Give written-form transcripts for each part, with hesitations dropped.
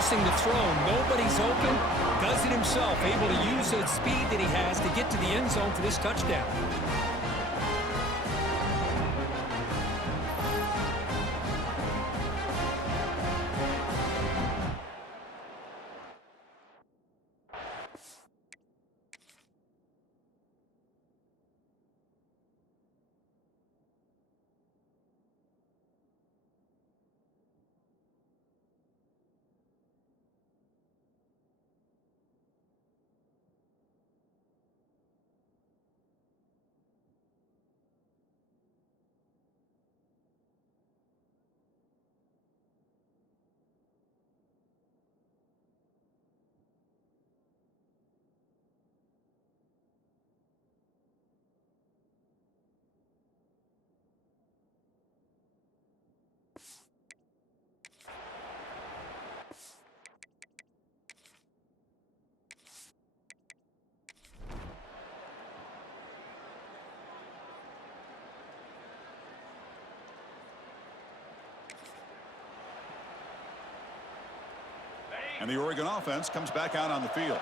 forcing the throw. Nobody's open. Does it himself. Able to use the speed that he has to get to the end zone for this touchdown. And the Oregon offense comes back out on the field.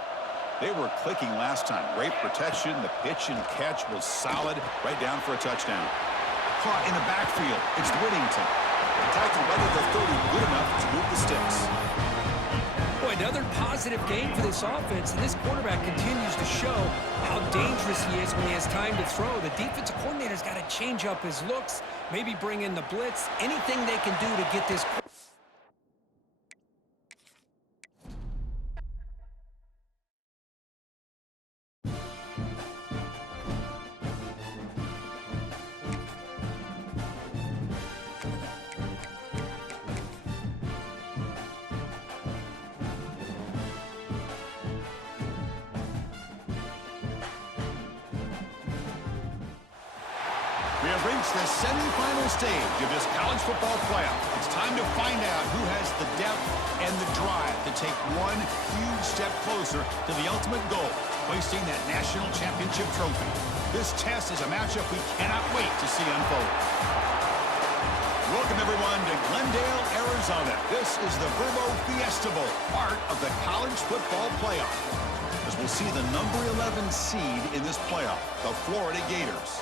They were clicking last time. Great protection. The pitch and catch was solid. Right down for a touchdown. Caught in the backfield. It's Whittington. The tackle right at the 30. Good enough to move the sticks. Boy, another positive game for this offense. And this quarterback continues to show how dangerous he is when he has time to throw. The defensive coordinator's got to change up his looks. Maybe bring in the blitz. Anything they can do to get this. We have reached the semifinal stage of this college football playoff. It's time to find out who has the depth and the drive to take one huge step closer to the ultimate goal, hoisting that national championship trophy. This test is a matchup we cannot wait to see unfold. Welcome, everyone, to Glendale, Arizona. This is the Verbo Fiesta Bowl, part of the college football playoff, as we'll see the number 11 seed in this playoff, the Florida Gators,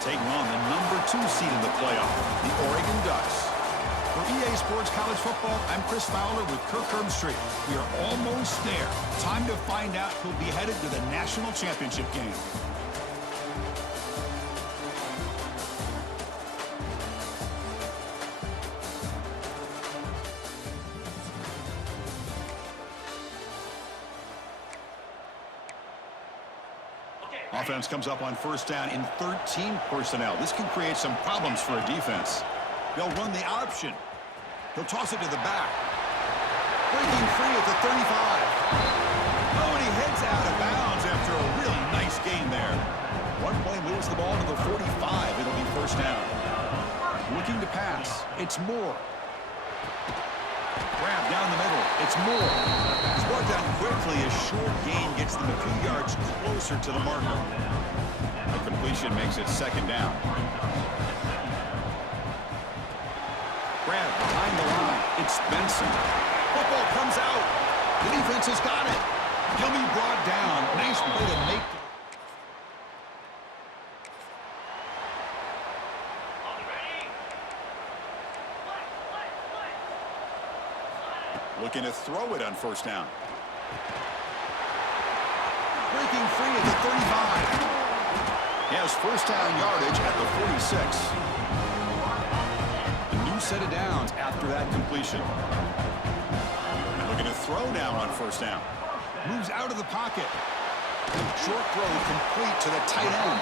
taking on the number 2 seed in the playoff, the Oregon Ducks. For EA Sports College Football, I'm Chris Fowler with Kirk Herbstreit. We are almost there. Time to find out who'll be headed to the national championship game. Offense comes up on first down in 13 personnel. This can create some problems for a defense. They'll run the option. He'll toss it to the back. Breaking free at the 35. Oh, and he heads out of bounds after a really nice gain there. One play moves the ball to the 45. It'll be first down. Looking to pass. It's Moore. Grab down the middle. It's Moore. It's brought down quickly. A short gain gets them a few yards closer to the marker. The completion makes it second down. Grab behind the line. It's Benson. Football comes out. The defense has got it. He'll be brought down. Nice play to make. Looking to throw it on first down. Breaking free at the 35. He has first down yardage at the 46. A new set of downs after that completion. And looking to throw down on first down. Moves out of the pocket. Short throw complete to the tight end.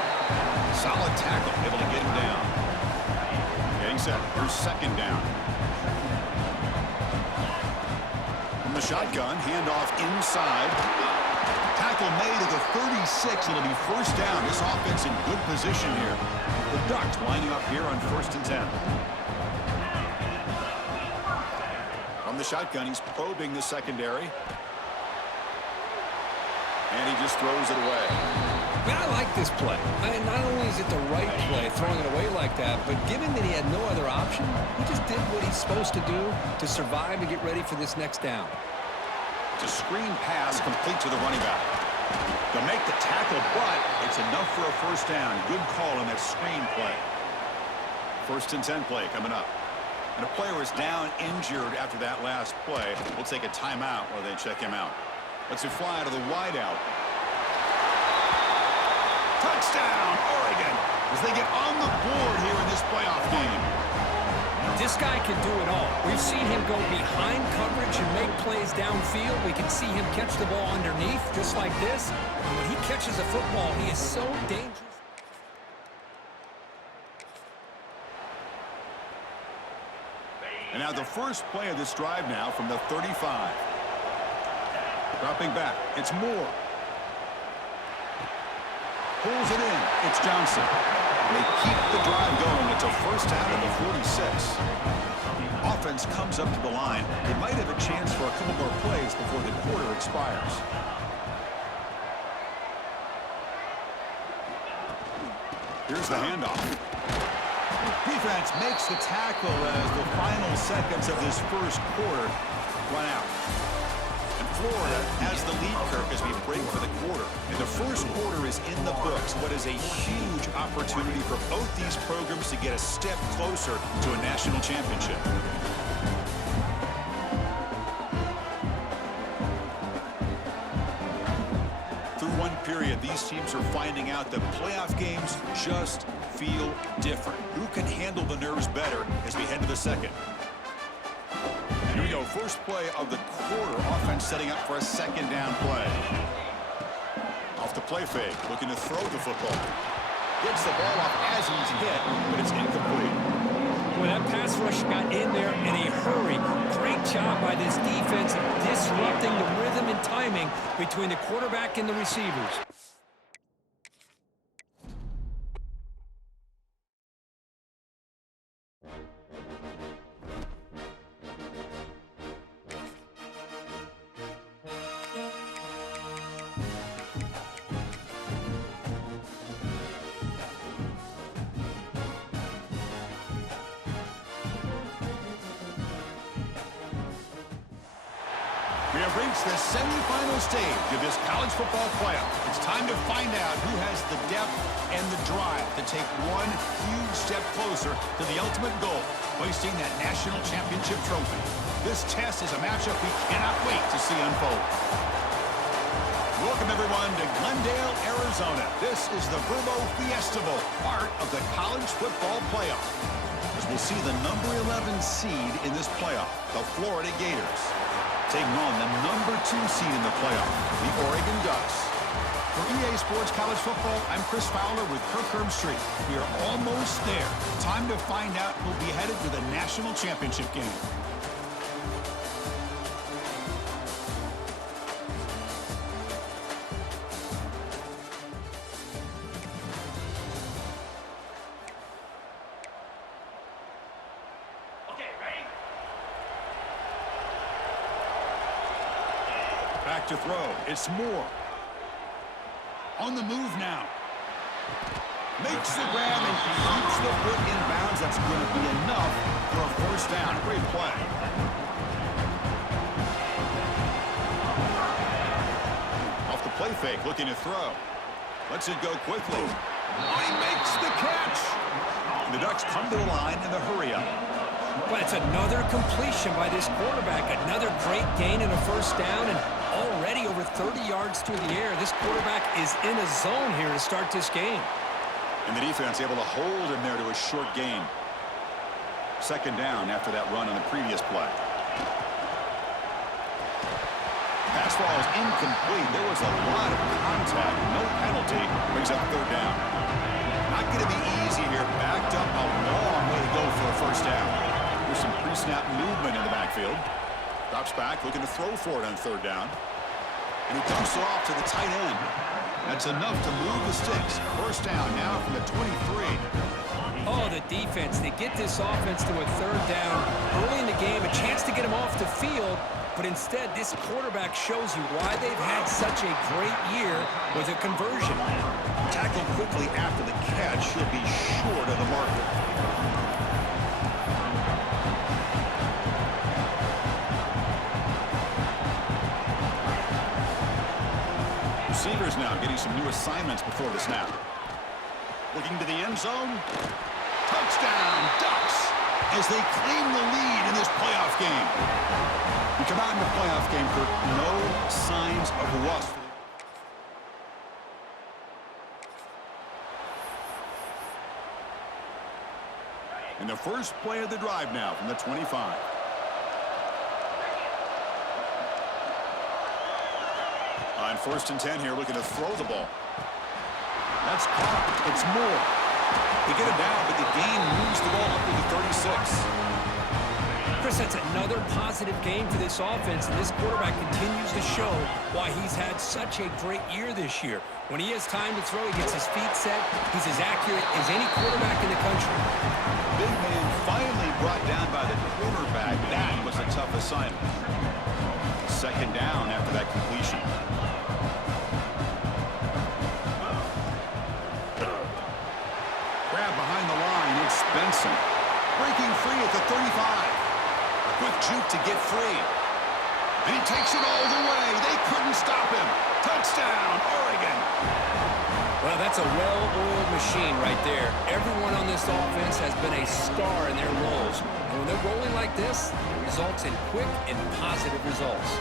Solid tackle, able to get him down. Getting set. Here's second down. From the shotgun, handoff inside. Tackle made at the 36. It'll be first down. This offense in good position here. The Ducks lining up here on 1st and 10. From the shotgun, he's probing the secondary. And he just throws it away. Man, I like this play. Not only is it the right play, throwing it away like that, but given that he had no other option, he just did what he's supposed to do to survive and get ready for this next down. It's a screen pass complete to the running back. They'll make the tackle, but it's enough for a first down. Good call on that screen play. 1st and 10 play coming up. And a player is down injured after that last play. We'll take a timeout while they check him out. Let's fly to the wideout. Touchdown, Oregon, as they get on the board here in this playoff game. This guy can do it all. We've seen him go behind coverage and make plays downfield. We can see him catch the ball underneath, just like this. And when he catches a football, he is so dangerous. And now the first play of this drive now from the 35. Dropping back, it's Moore. Pulls it in, it's Johnson. They keep the drive going. It's a first down at the 46. Offense comes up to the line. They might have a chance for a couple more plays before the quarter expires. Here's the handoff. Defense makes the tackle as the final seconds of this first quarter run out. And Florida has the lead, Kirk, as we break for the quarter. And the first quarter is in the books. What is a huge opportunity for both these programs to get a step closer to a national championship. Through one period, these teams are finding out that playoff games just feel different. Who can handle the nerves better as we head to the second? Here we go, first play of the quarter. Offense setting up for a second down play. Off the play fake, looking to throw the football. Gets the ball off as he's hit, but it's incomplete. Boy, that pass rush got in there in a hurry. Great job by this defense of disrupting the rhythm and timing between the quarterback and the receivers. We have reached the semifinal stage of this college football playoff. It's time to find out who has the depth and the drive to take one huge step closer to the ultimate goal, hoisting that national championship trophy. This test is a matchup we cannot wait to see unfold. Welcome, everyone, to Glendale, Arizona. This is the Vrbo Fiesta Bowl, part of the college football playoff. As we'll see the number 11 seed in this playoff, the Florida Gators, taking on the number 2 seed in the playoff, the Oregon Ducks. For EA Sports College Football, I'm Chris Fowler with Kirk Herbstreit. We are almost there. Time to find out who'll be headed to the national championship game. Back to throw. It's Moore. On the move now. Makes the grab and keeps the foot in bounds. That's going to be enough for a first down. Great play. Off the play fake, looking to throw. Lets it go quickly. Oh, he makes the catch. And the Ducks come to the line in the hurry up. But it's another completion by this quarterback. Another great gain and a first down, and already over 30 yards through the air. This quarterback is in a zone here to start this game. And the defense able to hold him there to a short gain. Second down after that run on the previous play. Pass ball is incomplete. There was a lot of contact. No penalty. Brings up third down. Not going to be easy here. Backed up a long way to go for a first down. There's some pre-snap movement in the backfield. Drops back, looking to throw for it on third down. And he dumps it off to the tight end. That's enough to move the sticks. First down now from the 23. Oh, the defense. They get this offense to a third down early in the game, a chance to get him off the field. But instead, this quarterback shows you why they've had such a great year with a conversion. Tackled quickly after the catch. He'll be short of the marker. receivers now getting some new assignments before the snap. Looking to the end zone. Touchdown, Ducks, as they claim the lead in this playoff game. We come out in the playoff game for no signs of rust. And the first play of the drive now from the 25. On 1st and 10 here, looking to throw the ball. That's caught. It's Moore. They get it down, but the gain moves the ball up to the 36. Chris, that's another positive game for this offense, and this quarterback continues to show why he's had such a great year this year. When he has time to throw, he gets his feet set. He's as accurate as any quarterback in the country. Big man finally brought down by the quarterback. That was a tough assignment. 2nd down after that completion. Grab behind the line. It's Benson. Breaking free at the 35. A quick juke to get free. And he takes it all the way. They couldn't stop him. Touchdown, Oregon. Well, that's a well-oiled machine right there. Everyone on this offense has been a star in their roles. And when they're rolling like this, it results in quick and positive results.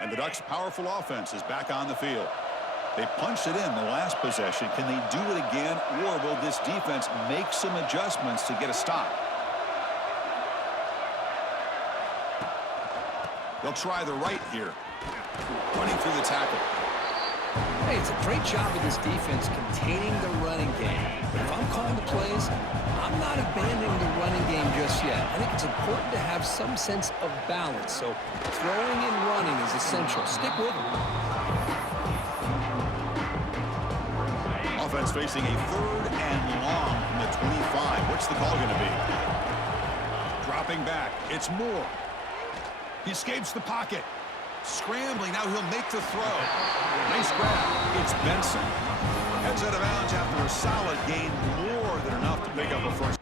And the Ducks' powerful offense is back on the field. They punched it in the last possession. Can they do it again, or will this defense make some adjustments to get a stop? They'll try the right here. Running through the tackle. Hey, it's a great job of this defense containing the running game. But if I'm calling the plays, I'm not abandoning the running game just yet. I think it's important to have some sense of balance. So throwing and running is essential. Stick with them. Offense facing a 3rd and long from the 25. What's the call going to be? Dropping back. It's Moore. He escapes the pocket. Scrambling. Now he'll make the throw. Nice grab. It's Benson. Heads out of bounds after a solid gain. More than enough to pick up a first.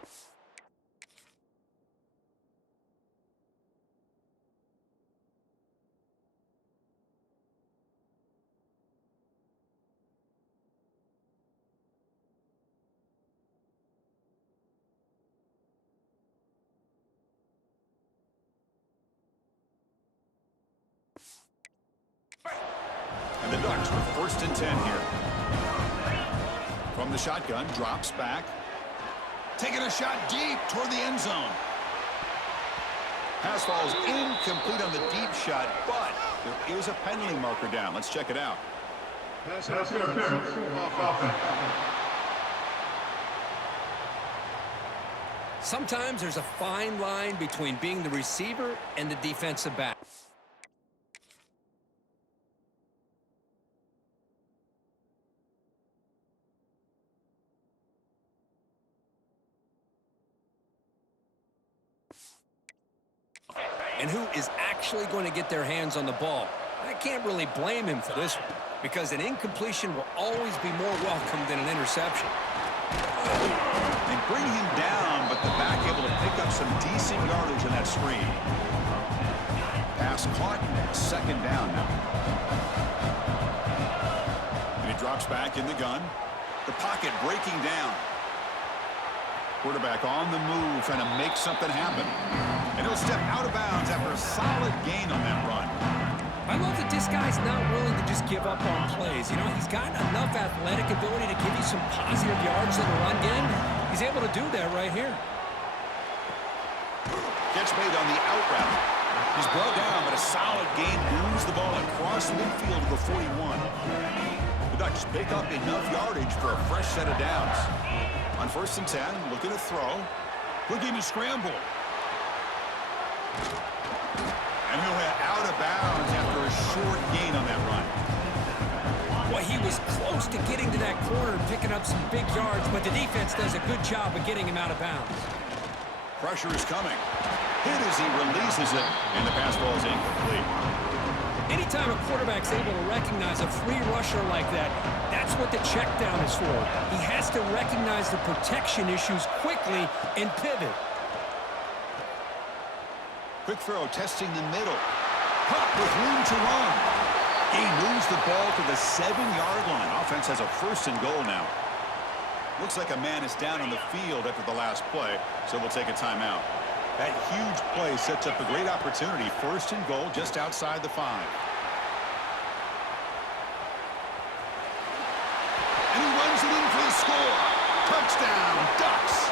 And the Ducks with 1st and 10 here. From the shotgun, drops back. Taking a shot deep toward the end zone. Pass falls incomplete on the deep shot, but there is a penalty marker down. Let's check it out. Sometimes there's a fine line between being the receiver and the defensive back. And who is actually going to get their hands on the ball. I can't really blame him for this one, because an incompletion will always be more welcome than an interception. They bring him down, but the back able to pick up some decent yardage in that screen. Pass caught, 2nd down now. And he drops back in the gun. The pocket breaking down. Quarterback on the move, trying to make something happen. And he'll step out of bounds after a solid gain on that run. I love that this guy's not willing to just give up on plays. You know, he's got enough athletic ability to give you some positive yards in the run game. He's able to do that right here. Catch made on the out route. He's brought down, but a solid gain moves the ball across midfield to the 41. The Ducks pick up enough yardage for a fresh set of downs. On 1st and 10, looking to throw. Looking to scramble. And he'll head out of bounds after a short gain on that run. Well, he was close to getting to that corner and picking up some big yards, but the defense does a good job of getting him out of bounds. Pressure is coming. Hit as he releases it, and the pass ball is incomplete. Anytime a quarterback's able to recognize a free rusher like that, that's what the check down is for. He has to recognize the protection issues quickly and pivot. Quick throw, testing the middle. Caught with room to run. He moves the ball to the 7-yard line. Offense has a 1st and goal now. Looks like a man is down on the field after the last play, so we'll take a timeout. That huge play sets up a great opportunity. 1st and goal just outside the 5. And he runs it in for the score. Touchdown, Ducks.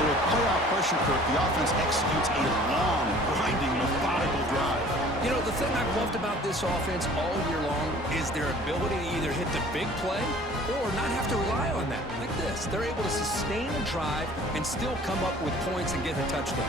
So with playoff pressure, Kirk, the offense executes a long, grinding, methodical drive. You know, the thing I've loved about this offense all year long is their ability to either hit the big play or not have to rely on that. Like this. They're able to sustain a drive and still come up with points and get a touchdown.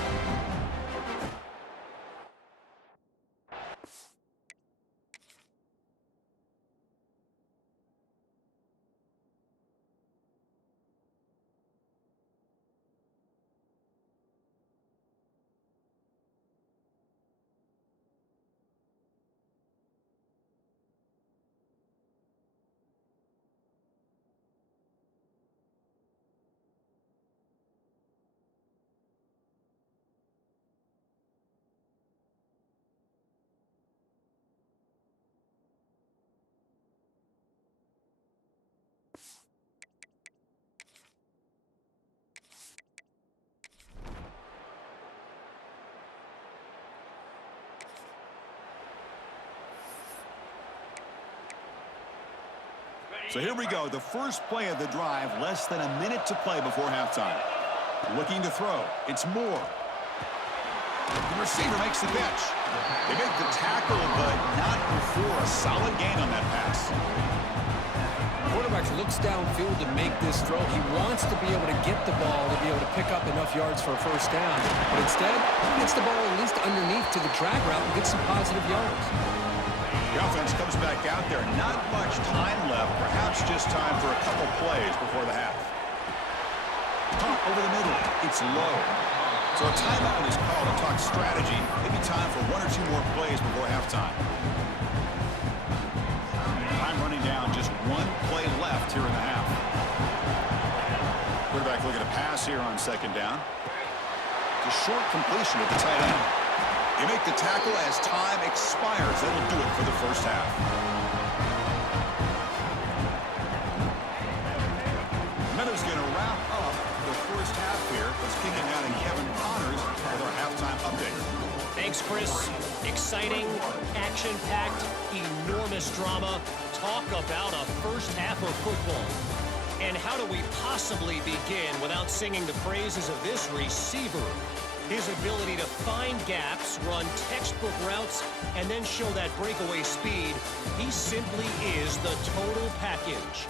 So here we go, the first play of the drive, less than a minute to play before halftime. Looking to throw, it's Moore. The receiver makes the catch. They make the tackle, but not before a solid gain on that pass. Quarterback looks downfield to make this throw. He wants to be able to get the ball to be able to pick up enough yards for a 1st down. But instead, he gets the ball at least underneath to the drag route and gets some positive yards. The offense comes back out there. Not much time left. Perhaps just time for a couple plays before the half. Punt over the middle. It's low. So a timeout is called to talk strategy. Maybe time for 1 or 2 more plays before halftime. Time running down. Just 1 play left here in the half. Quarterback looking to pass here on 2nd down. It's a short completion at the tight end. You make the tackle as time expires. That'll do it for the 1st half. Meadows going to wrap up the 1st half here. Let's kick it down to Kevin Connors with our halftime update. Thanks, Chris. Exciting, action-packed, enormous drama. Talk about a 1st half of football. And how do we possibly begin without singing the praises of this receiver? His ability to find gaps, run textbook routes, and then show that breakaway speed. He simply is the total package.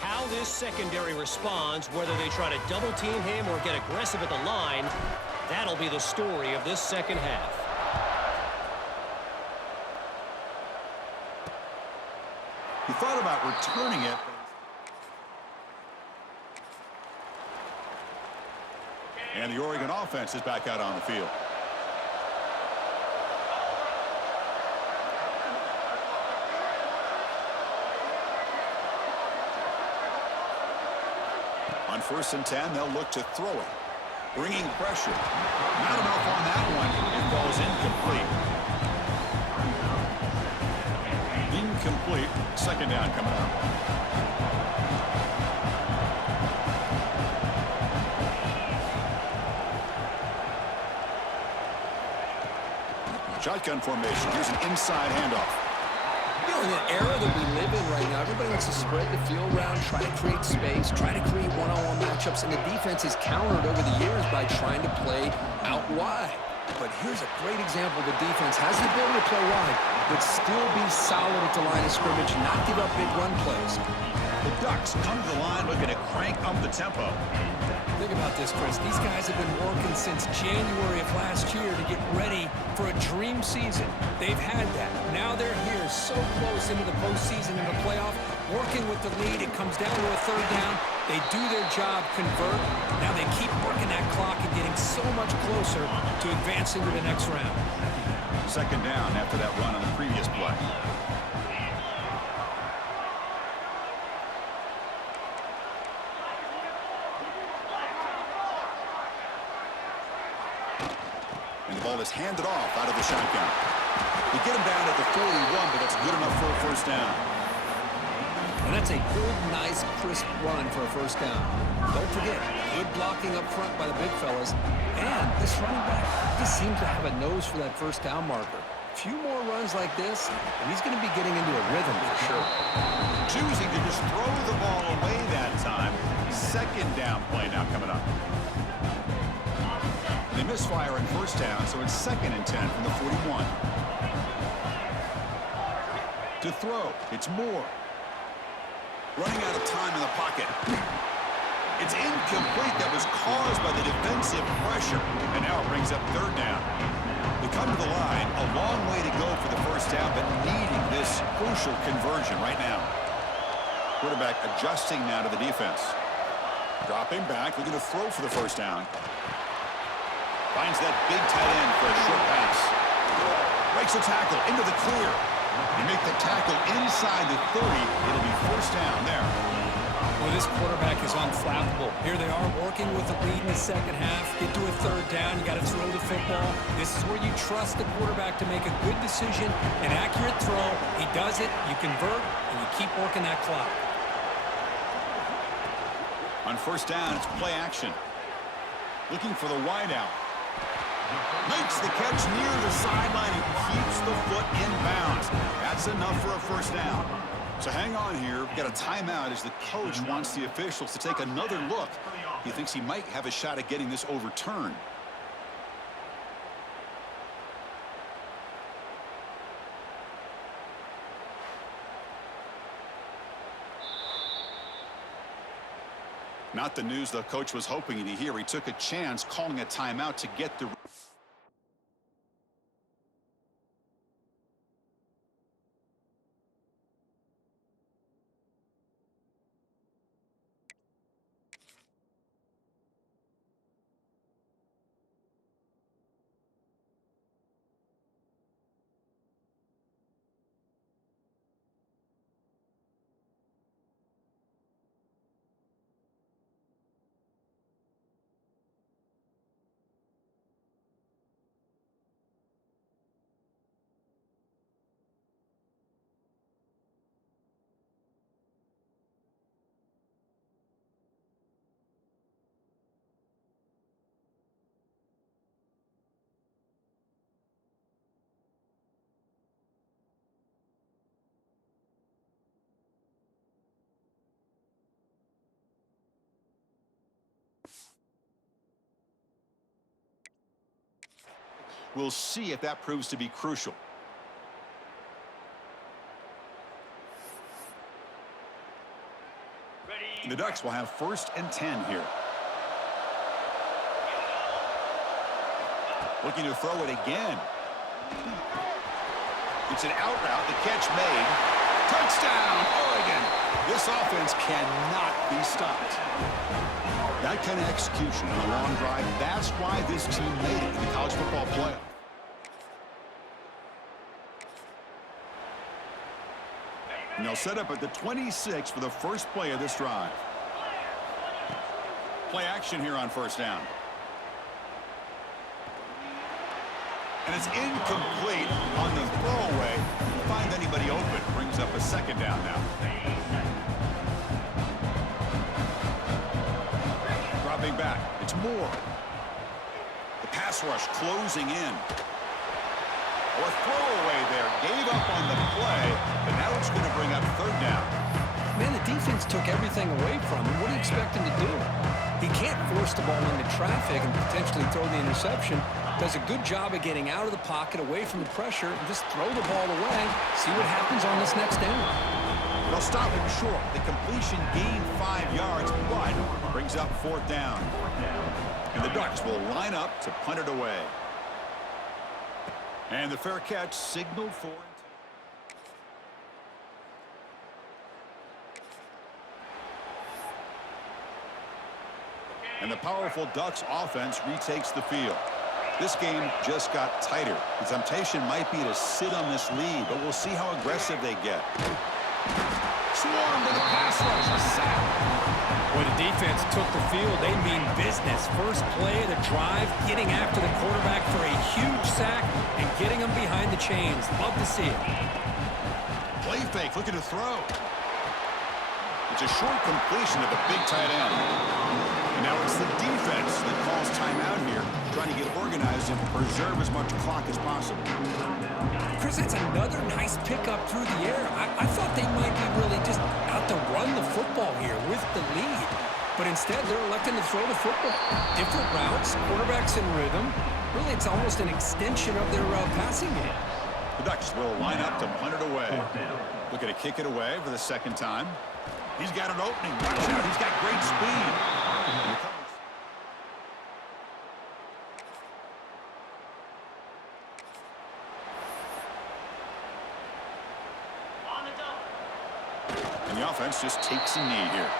How this secondary responds, whether they try to double-team him or get aggressive at the line, that'll be the story of this 2nd half. He thought about returning it. And the Oregon offense is back out on the field. On 1st and 10, they'll look to throw it. Bringing pressure. Not enough on that one. It falls incomplete. Incomplete. 2nd down coming up. Shotgun formation. Here's an inside handoff. You know, in the era that we live in right now, everybody wants to spread the field around, try to create space, try to create one-on-one matchups, and the defense is countered over the years by trying to play out wide. But here's a great example. The defense has the ability to play wide, but still be solid at the line of scrimmage, not give up big run plays. The Ducks come to the line looking to crank up the tempo. Think about this, Chris. These guys have been working since January of last year to get ready for a dream season. They've had that. Now they're here so close into the postseason and the playoff, working with the lead. It comes down to a third down. They do their job, convert. Now they keep working that clock and getting so much closer to advancing to the next round. Second down after that run on the previous play. And the ball is handed off out of the shotgun. We get him down at the 41, but that's good enough for a first down. And that's a good, nice, crisp run for a first down. Don't forget, good blocking up front by the big fellas. And this running back just seems to have a nose for that first down marker. A few more runs like this, and he's going to be getting into a rhythm for sure. Choosing to just throw the ball away that time. Second down play now coming up. They misfire in first down, so it's 2nd and 10 from the 41. To throw, it's Moore. Running out of time in the pocket. It's incomplete. That was caused by the defensive pressure. And now it brings up third down. They come to the line, a long way to go for the first down, but needing this crucial conversion right now. Quarterback adjusting now to the defense. Dropping back, looking to throw for the first down. Finds that big tight end for a short pass. Breaks a tackle into the clear. They make the tackle inside the 30. It'll be first down there. Well, this quarterback is unflappable. Here they are working with the lead in the second half. Get to a third down. You got to throw the football. This is where you trust the quarterback to make a good decision, an accurate throw. He does it. You convert, and you keep working that clock. On first down, it's play action. Looking for the wideout. Makes the catch near the sideline and keeps the foot in bounds. That's enough for a first down. So hang on here. We've got a timeout as the coach wants the officials to take another look. He thinks he might have a shot at getting this overturned. Not the news the coach was hoping to hear. He took a chance calling a timeout to get the... We'll see if that proves to be crucial. The Ducks will have 1st and 10 here. Looking to throw it again. It's an out route. The catch made. Touchdown, Oregon. This offense cannot be stopped. That kind of execution on a long drive, that's why this team made it in the college football playoff. And they'll set up at the 26 for the first play of this drive. Play action here on first down. And it's incomplete on the throwaway. To find anybody open, brings up a second down now. Dropping back, it's Moore. The pass rush closing in. Or a throwaway there. Gave up on the play, but now it's going to bring up third down. Man, the defense took everything away from him. What do you expect him to do? He can't force the ball into traffic and potentially throw the interception. Does a good job of getting out of the pocket, away from the pressure, and just throw the ball away. See what happens on this next down. They'll stop him short. The completion gained 5 yards, but brings up fourth down. And the Ducks will line up to punt it away. And the fair catch signaled for... And the powerful Ducks offense retakes the field. This game just got tighter. The temptation might be to sit on this lead, but we'll see how aggressive they get. Swarm to the pass rush, a sack. When the defense took the field, they mean business. First play of the drive, getting after the quarterback for a huge sack and getting him behind the chains. Love to see it. Play fake, looking to throw. It's a short completion of the big tight end. And now it's the defense that calls timeout here, trying to get organized and preserve as much clock as possible. Chris, that's another nice pickup through the air. I thought they might be really just out to run the football here with the lead. But instead, they're electing to throw the football. Different routes, quarterbacks in rhythm. Really, it's almost an extension of their passing game. The Ducks will line up to punt it away. Looking to kick it away for the second time. He's got an opening. Watch out. He's got great speed. And the offense just takes a knee here.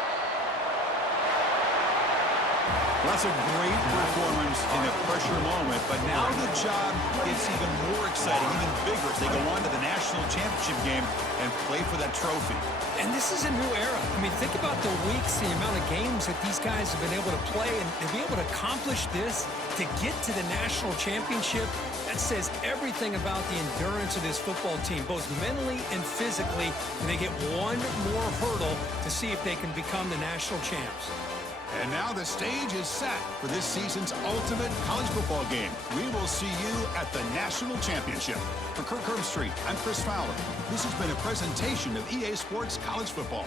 Well, that's a great performance in a pressure moment, but now the job gets even more exciting, even bigger as they go on to the national championship game and play for that trophy. And this is a new era. I mean, think about the weeks, the amount of games that these guys have been able to play, and to be able to accomplish this, to get to the national championship, that says everything about the endurance of this football team, both mentally and physically, and they get one more hurdle to see if they can become the national champs. And now the stage is set for this season's ultimate college football game. We will see you at the national championship. For Kirk Herbstreit, I'm Chris Fowler. This has been a presentation of EA Sports College Football.